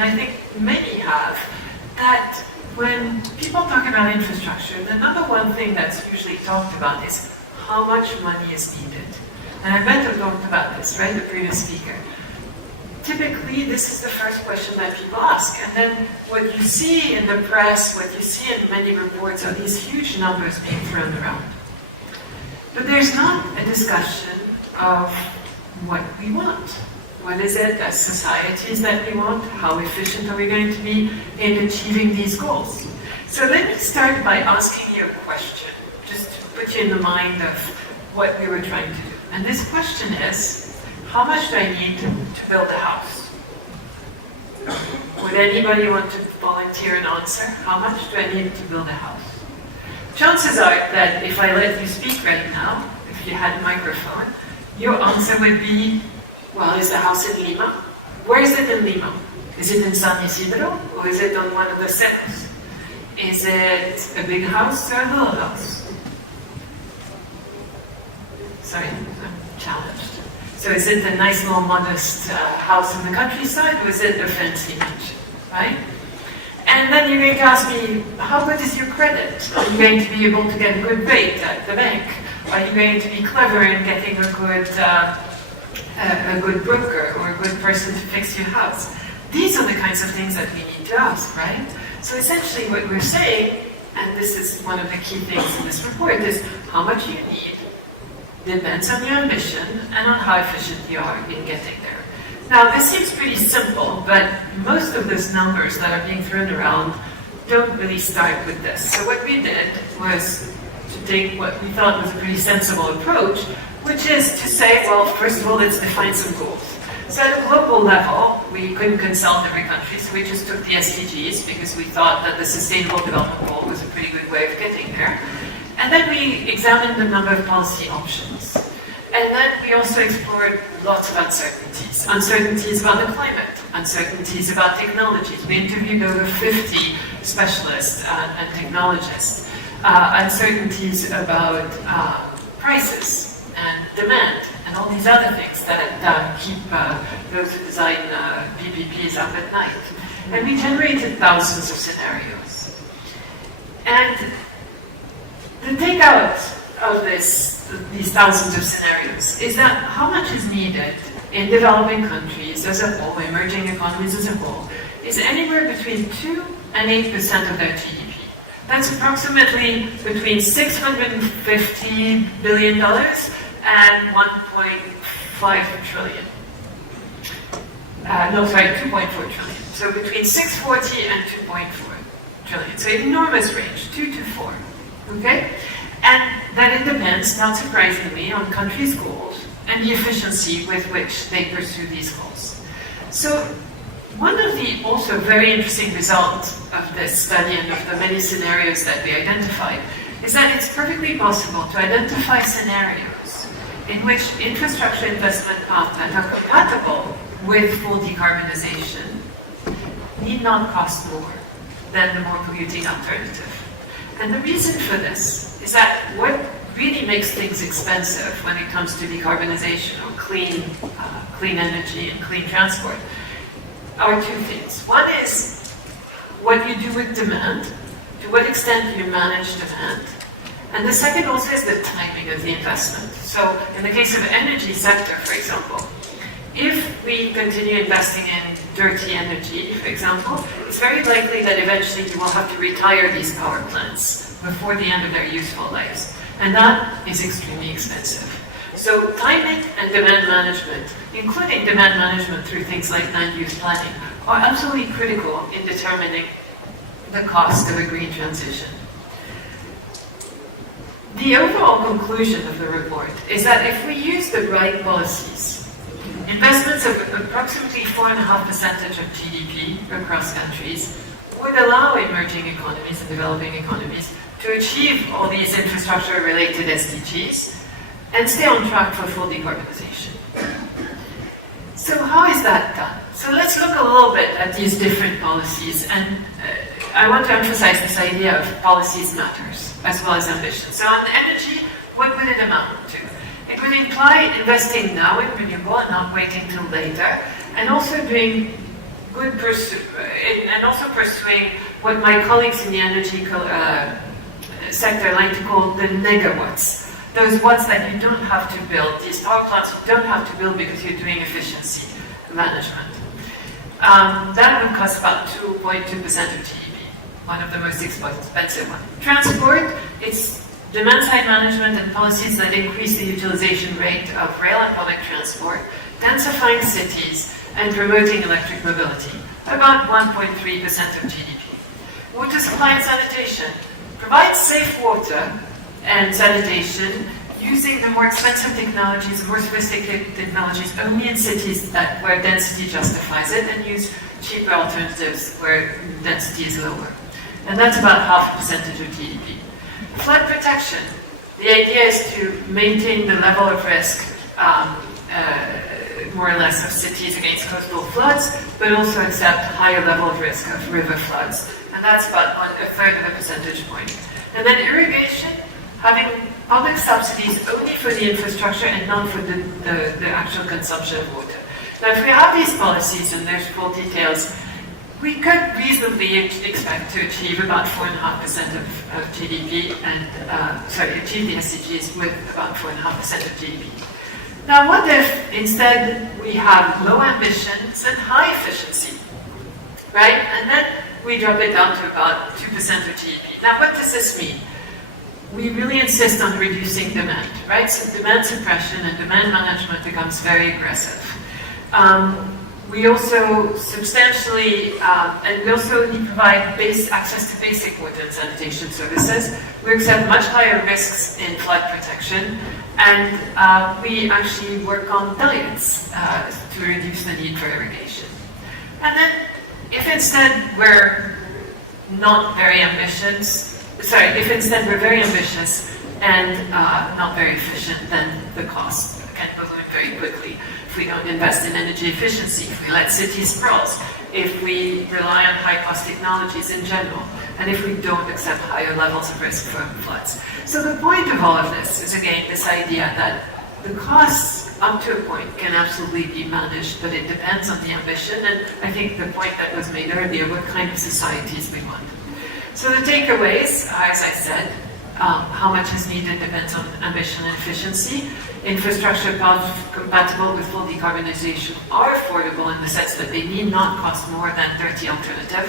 and I think many have, that when people talk about infrastructure, the number one thing that's usually talked about is how much money is needed. And Evento talked about this, right, the previous speaker. Typically, this is the first question that people ask. And then what you see in the press, what you see in many reports are these huge numbers being thrown around. But there's not a discussion of what we want. What is it as societies that we want? How efficient are we going to be in achieving these goals? So let me start by asking you a question, just to put you in the mind of what we were trying to do. And this question is, how much do I need to build a house? Would anybody want to volunteer an answer? How much do I need to build a house? Chances are that if I let you speak right now, if you had a microphone, your answer would be, well, is the house in Lima? Where is it in Lima? Is it in San Isidro? Or is it on one of the cerros? Is it a big house or a little house? Sorry, I'm challenged. So is it a nice little modest house in the countryside, or is it a fancy mansion, right? And then you're going to ask me, how good is your credit? Are you going to be able to get a good rate at the bank? Are you going to be clever in getting a good broker or a good person to fix your house? These are the kinds of things that we need to ask, right? So essentially what we're saying, and this is one of the key things in this report, is how much you need depends on your ambition and on how efficient you are in getting there. Now, this seems pretty simple, but most of those numbers that are being thrown around don't really start with this. So what we did was to take what we thought was a pretty sensible approach, which is to say, well, first of all, let's define some goals. So at a global level, we couldn't consult every country, so we just took the SDGs because we thought that the Sustainable Development Goal was a pretty good way of getting there. And then we examined a number of policy options. And then we also explored lots of uncertainties. Uncertainties about the climate, uncertainties about technologies. We interviewed over 50 specialists and technologists. Uncertainties about prices and demand and all these other things that keep those who design PPPs up at night. And we generated thousands of scenarios. And the takeout of these thousands of scenarios is that how much is needed in developing countries as a whole, emerging economies as a whole, is anywhere between 2 and 8% of their GDP. That's approximately between $650 billion and 1.5 trillion. 2.4 trillion. So between 640 and 2.4 trillion. So enormous range, 2 to 4. Okay? And then it depends, not surprisingly, on countries' goals and the efficiency with which they pursue these goals. So one of the also very interesting results of this study and of the many scenarios that we identified is that it's perfectly possible to identify scenarios in which infrastructure investment paths that are compatible with full decarbonization need not cost more than the more polluting alternative. And the reason for this is that what really makes things expensive when it comes to decarbonization or clean energy and clean transport are two things. One is what you do with demand, to what extent you manage demand. And the second also is the timing of the investment. So in the case of energy sector, for example, if we continue investing in dirty energy, for example, it's very likely that eventually you will have to retire these power plants before the end of their useful lives. And that is extremely expensive. So timing and demand management, including demand management through things like land use planning, are absolutely critical in determining the cost of a green transition. The overall conclusion of the report is that if we use the right policies, investments of approximately 4.5% of GDP across countries would allow emerging economies and developing economies to achieve all these infrastructure-related SDGs and stay on track for full decarbonization. So how is that done? So let's look a little bit at these different policies, and I want to emphasize this idea of policies matters as well as ambition. So on energy, what would it amount to? It would imply investing now in renewable and not waiting till later, and also doing good and also pursuing what my colleagues in the energy sector like to call the negawatts. Those watts that you don't have to build, these power plants you don't have to build because you're doing efficiency management. That would cost about 2.2% of GDP, one of the most expensive ones. Transport, it's demand-side management and policies that increase the utilization rate of rail and public transport, densifying cities, and promoting electric mobility, about 1.3% of GDP. Water supply and sanitation, provide safe water and sanitation using the more expensive technologies, the more sophisticated technologies only in cities where density justifies it, and use cheaper alternatives where density is lower. And that's about 0.5% of GDP. Flood protection. The idea is to maintain the level of risk, more or less, of cities against coastal floods, but also accept higher level of risk of river floods. And that's about 1/3 of a percentage point. And then irrigation, having public subsidies only for the infrastructure and not for the actual consumption of water. Now, if we have these policies, and there's full details, we could reasonably expect to achieve about 4.5% of GDP and, achieve the SDGs with about 4.5% of GDP. Now, what if instead we have low ambitions and high efficiency, right? And then we drop it down to about 2% of GDP. Now, what does this mean? We really insist on reducing demand, right? So demand suppression and demand management becomes very aggressive. We also substantially, and we also need to provide access to basic water and sanitation services. We accept much higher risks in flood protection, and we actually work on diets to reduce the need for irrigation. And then, if instead we're not very ambitious, if instead we're very ambitious and not very efficient, then the cost can balloon very quickly. If we don't invest in energy efficiency, if we let cities sprawl, if we rely on high-cost technologies in general, and if we don't accept higher levels of risk from floods. So the point of all of this is, again, this idea that the costs up to a point can absolutely be managed, but it depends on the ambition, and I think the point that was made earlier, what kind of societies we want. So the takeaways, as I said, how much is needed depends on ambition and efficiency. Infrastructure compatible with full decarbonization are affordable in the sense that they need not cost more than dirty alternative.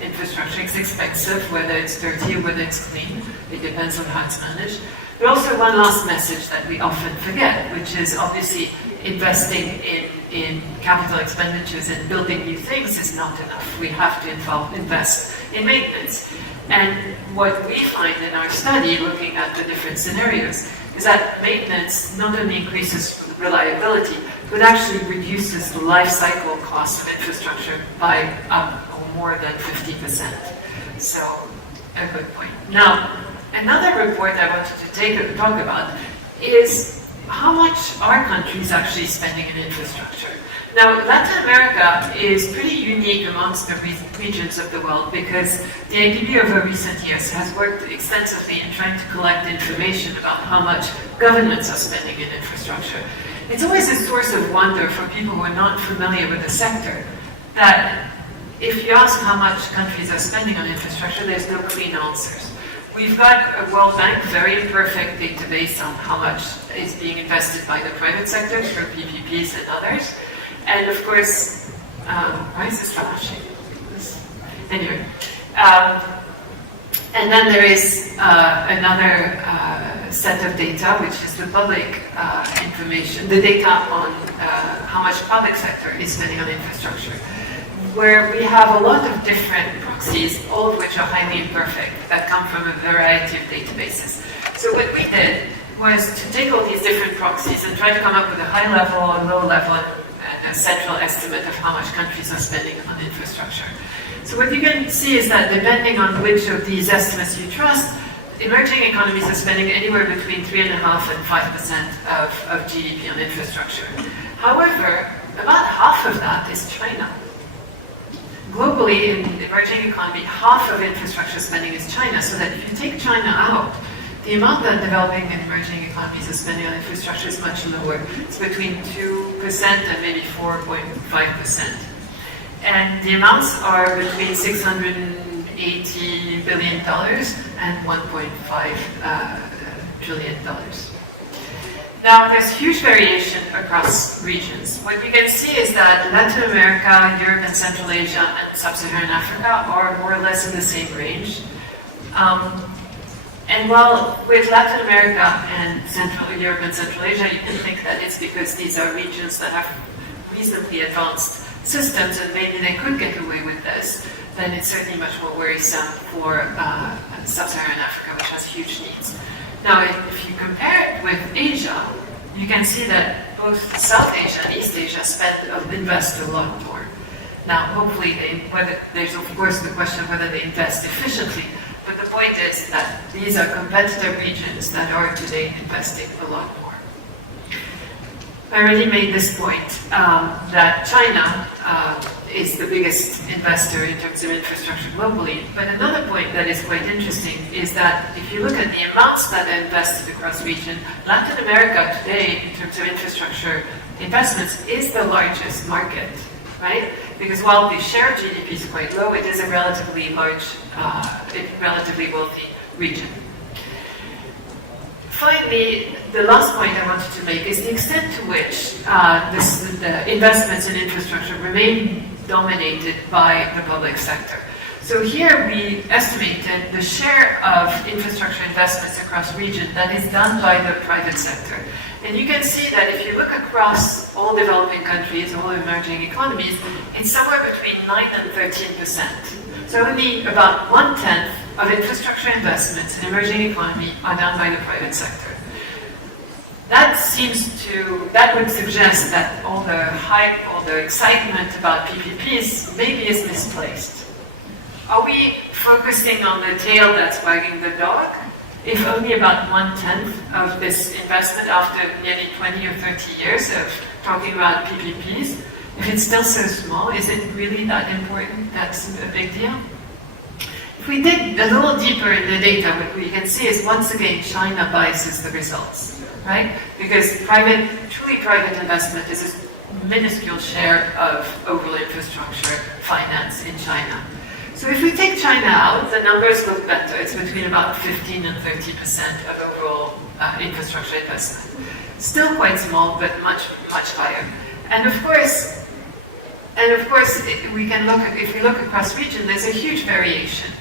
Infrastructure is expensive, whether it's dirty or whether it's clean. It depends on how it's managed. But also one last message that we often forget, which is obviously investing in capital expenditures and building new things is not enough. We have to invest in maintenance. And what we find in our study, looking at the different scenarios, is that maintenance not only increases reliability, but actually reduces the life cycle cost of infrastructure by more than 50%. So, a good point. Now, another report I wanted to talk about is how much are countries actually spending in infrastructure? Now, Latin America is pretty unique amongst the regions of the world because the IDB over recent years has worked extensively in trying to collect information about how much governments are spending in infrastructure. It's always a source of wonder for people who are not familiar with the sector that if you ask how much countries are spending on infrastructure, there's no clean answers. We've got a World Bank very imperfect database on how much is being invested by the private sector through PPPs and others. And of course, why is this flashing? Anyway, and then there is another set of data, which is the public information, the data on how much public sector is spending on infrastructure, where we have a lot of different proxies, all of which are highly imperfect, that come from a variety of databases. So what we did was to take all these different proxies and try to come up with a high level, a low level, a central estimate of how much countries are spending on infrastructure. So what you can see is that depending on which of these estimates you trust, emerging economies are spending anywhere between 3.5% and 5% of GDP on infrastructure. However, about half of that is China. Globally, in the emerging economy, half of infrastructure spending is China, so that if you take China out, the amount that developing and emerging economies are spending on infrastructure is much lower. It's between 2% and maybe 4.5%. And the amounts are between $680 billion and $1.5 trillion. Now, there's huge variation across regions. What you can see is that Latin America, Europe and Central Asia, and Sub-Saharan Africa are more or less in the same range. And while with Latin America and Europe and Central Asia, you can think that it's because these are regions that have reasonably advanced systems and maybe they could get away with this, then it's certainly much more worrisome for Sub-Saharan Africa, which has huge needs. Now, if you compare it with Asia, you can see that both South Asia and East Asia invest a lot more. Now, hopefully, there's of course the question of whether they invest efficiently, but the point is that these are competitive regions that are today investing a lot more. I already made this point that China is the biggest investor in terms of infrastructure globally, but another point that is quite interesting is that if you look at the amounts that are invested across region, Latin America today, in terms of infrastructure investments, is the largest market, right? Because while the share of GDP is quite low, it is a relatively relatively wealthy region. Finally, the last point I wanted to make is the extent to which the investments in infrastructure remain dominated by the public sector. So here we estimated the share of infrastructure investments across region that is done by the private sector. And you can see that if you look across all developing countries, all emerging economies, it's somewhere between 9 and 13%. So only about 1/10 of infrastructure investments in emerging economy are done by the private sector. That would suggest that all the hype, all the excitement about PPPs maybe is misplaced. Are we focusing on the tail that's wagging the dog? If only about 1/10 of this investment after nearly 20 or 30 years of talking about PPPs, if it's still so small, is it really that important? That's a big deal. If we dig a little deeper in the data, what we can see is once again China biases the results, right? Because truly private investment is a minuscule share of overall infrastructure finance in China. So if we take China out, the numbers look better. It's between about 15 and 30% of overall infrastructure investment. Still quite small, but much higher. And of course, if we look across region, there's a huge variation.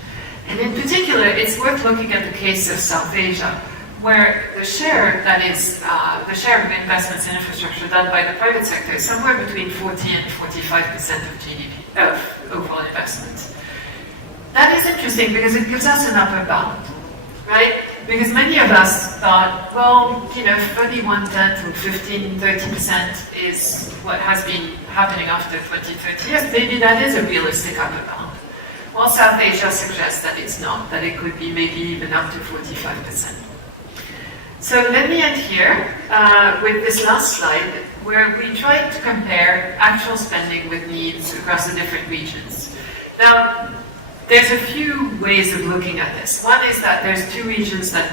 And in particular, it's worth looking at the case of South Asia, where the share of investments in infrastructure done by the private sector is somewhere between 40 and 45% of GDP, of overall investments. That is interesting because it gives us an upper bound, right? Because many of us thought, well, if only 1/10 or 15, 30% is what has been happening after 20, 30 years, maybe that is a realistic upper bound. Well, South Asia suggests that it's not, that it could be maybe even up to 45%. So let me end here with this last slide, where we tried to compare actual spending with needs across the different regions. Now, there's a few ways of looking at this. One is that there's two regions that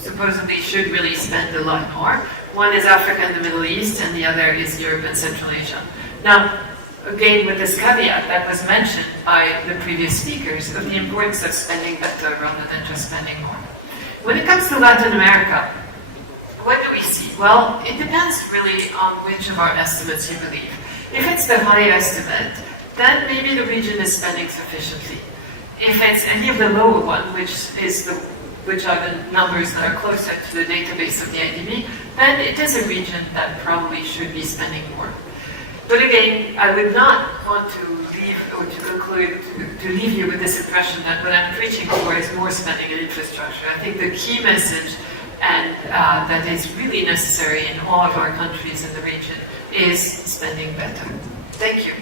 supposedly should really spend a lot more. One is Africa and the Middle East, and the other is Europe and Central Asia. Now, again, with this caveat that was mentioned by the previous speakers of the importance of spending better rather than just spending more. When it comes to Latin America, what do we see? Well, it depends really on which of our estimates you believe. If it's the high estimate, then maybe the region is spending sufficiently. If it's any of the lower one, which are the numbers that are closer to the database of the IDB, then it is a region that probably should be spending more. But again, I would not want to leave you with this impression that what I'm preaching for is more spending in infrastructure. I think the key message and that is really necessary in all of our countries in the region is spending better. Thank you.